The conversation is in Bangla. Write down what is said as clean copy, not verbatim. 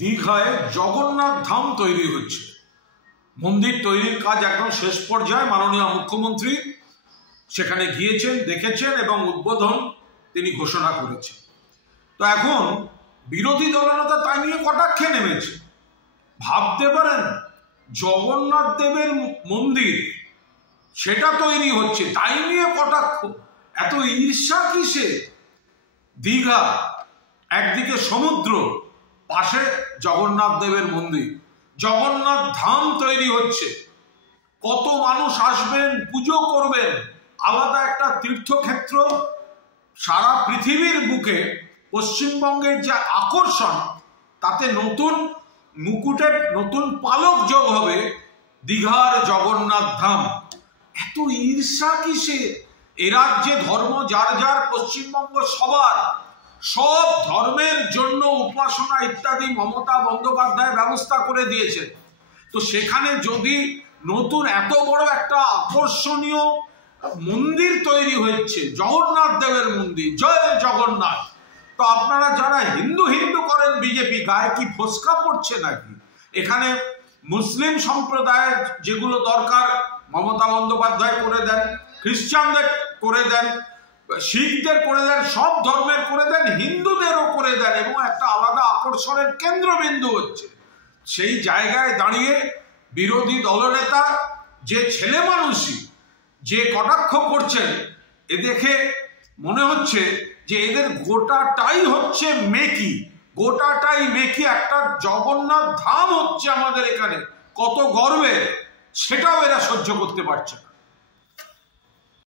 দীঘায় জগন্নাথ ধাম তৈরি হচ্ছে। মন্দির তৈরির কাজ একদম শেষ পর্যায়ে। মাননীয় মুখ্যমন্ত্রী সেখানে গিয়েছেন, দেখেছেন এবং উদ্বোধন তিনি ঘোষণা করেছেন। তো এখন বিরোধী দলনেতা তাই নিয়ে কটাক্ষে নেমেছে। ভাবতে পারেন জগন্নাথ দেবের মন্দির সেটা তৈরি হচ্ছে, তাই নিয়ে কটাক্ষ। এত ঈর্ষা কিসে? দীঘা একদিকে সমুদ্র, পাশে জগন্নাথ দেবের মন্দির, জগন্নাথ ধাম তৈরি হচ্ছে। কত মানুষ আসবেন, পুজো করবেন, আলাদা একটা তীর্থক্ষেত্র। সারা পৃথিবীর বুকে পশ্চিমবঙ্গের যে আকর্ষণ, তাতে নতুন মুকুটের নতুন পালক যোগ হবে দীঘার জগন্নাথ ধাম। এত ঈর্ষা কিসে? এ রাজ্যে ধর্ম যার যার, পশ্চিমবঙ্গ সবার, সব ধর্মের জন্য উপাসনা ইত্যাদি মমতা বন্দ্যোপাধ্যায় ব্যবস্থা করে দিয়েছেন। তো সেখানে যদি নতুন এত বড় একটা আকর্ষণীয় মন্দির তৈরি হচ্ছে, জগন্নাথ দেবের মন্দির, জয় জগন্নাথ, তো আপনারা যারা হিন্দু হিন্দু করেন বিজেপি, গায়ে কি ফোসকা পড়ছে নাকি? এখানে মুসলিম সম্প্রদায়ের যেগুলো দরকার মমতা বন্দ্যোপাধ্যায় করে দেন, খ্রিস্টানদের করে দেন, শিখদের করে দেন, সব ধর্মের করে দেন, হিন্দুদেরও করে দেন, এবং একটা আলাদা আকর্ষণের কেন্দ্রবিন্দু হচ্ছে। সেই জায়গায় দাঁড়িয়ে বিরোধী দলনেতা যে ছেলে মানুষই যে কটাক্ষ করছেন, এ দেখে মনে হচ্ছে যে এদের গোটাটাই হচ্ছে মেকি, গোটাটাই মেকি। একটা জগন্নাথ ধাম হচ্ছে আমাদের এখানে, কত গর্বে, সেটাও এরা সহ্য করতে পারছে।